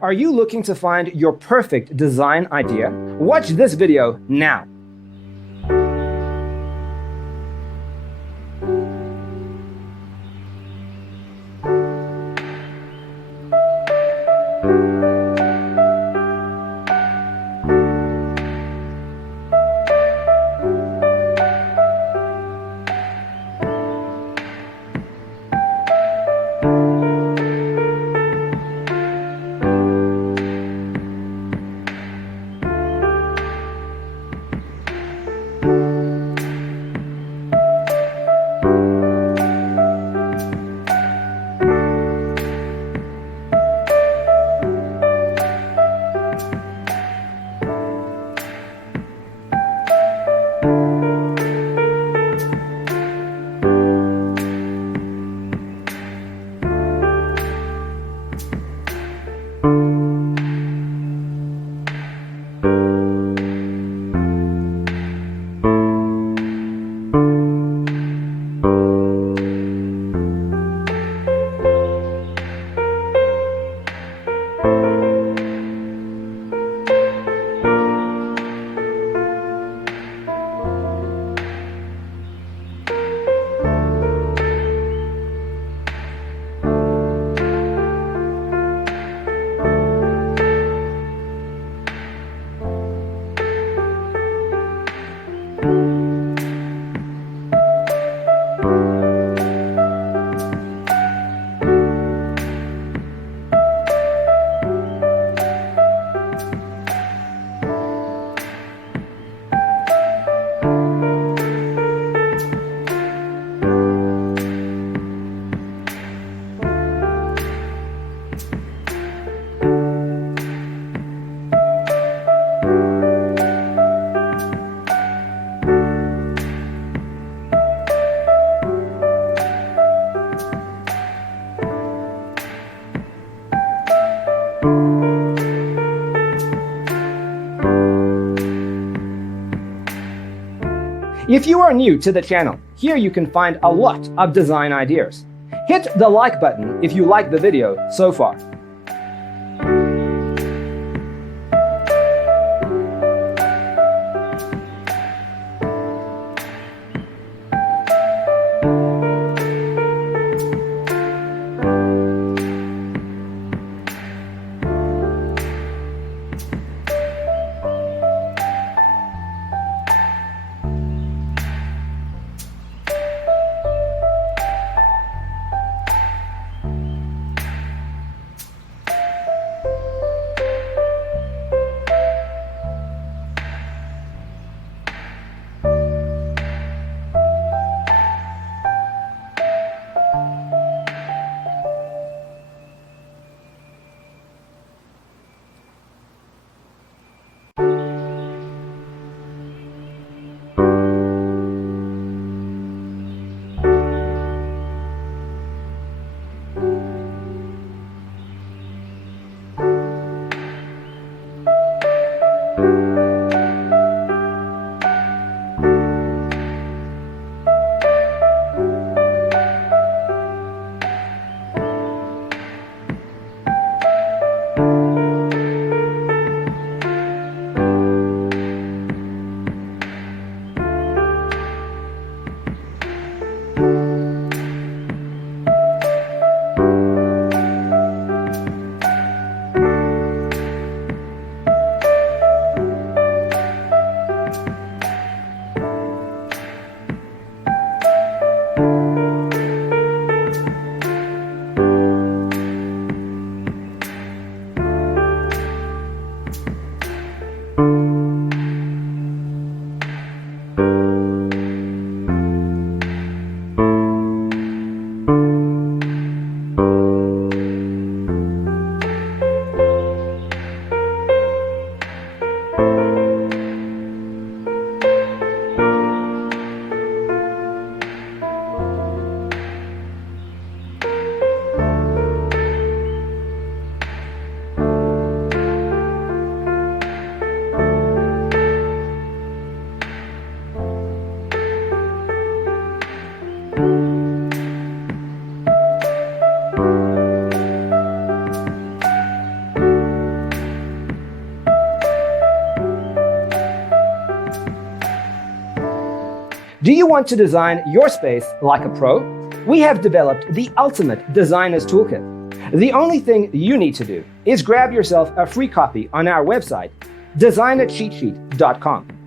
Are you looking to find your perfect design idea? Watch this video now. If you are new to the channel, here you can find a lot of design ideas. Hit the like button if you like the video so far. Do you want to design your space like a pro? We have developed the ultimate designer's toolkit. The only thing you need to do is grab yourself a free copy on our website, designercheatsheet.com.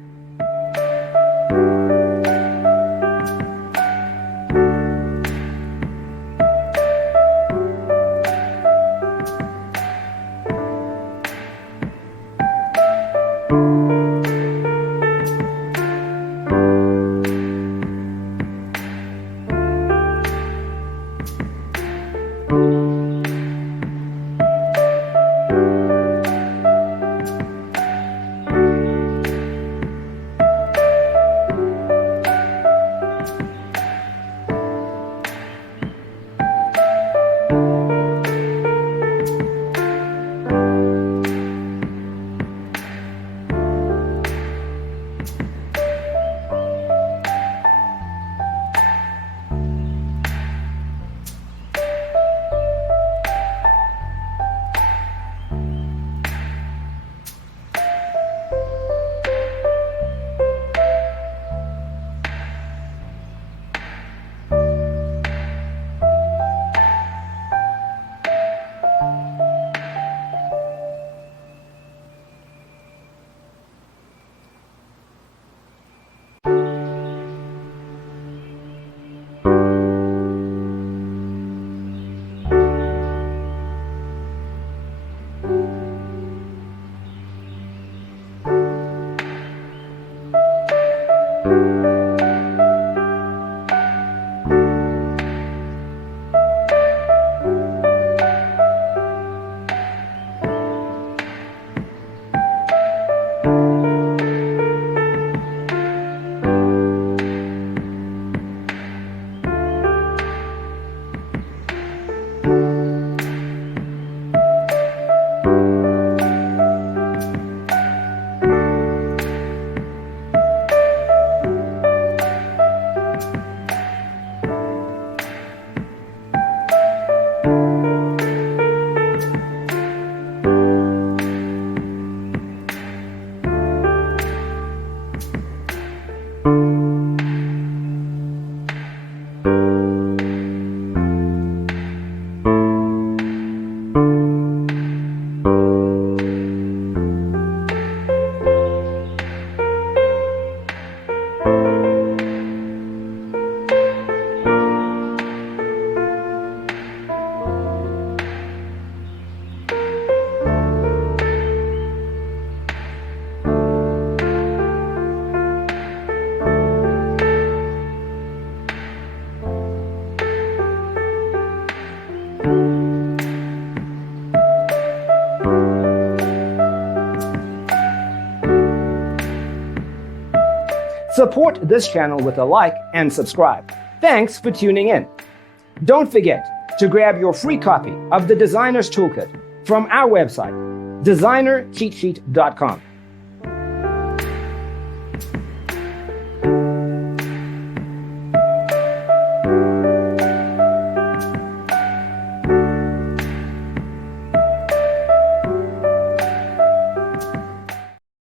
Support this channel with a like and subscribe. Thanks for tuning in. Don't forget to grab your free copy of the Designer's Toolkit from our website, designercheatsheet.com.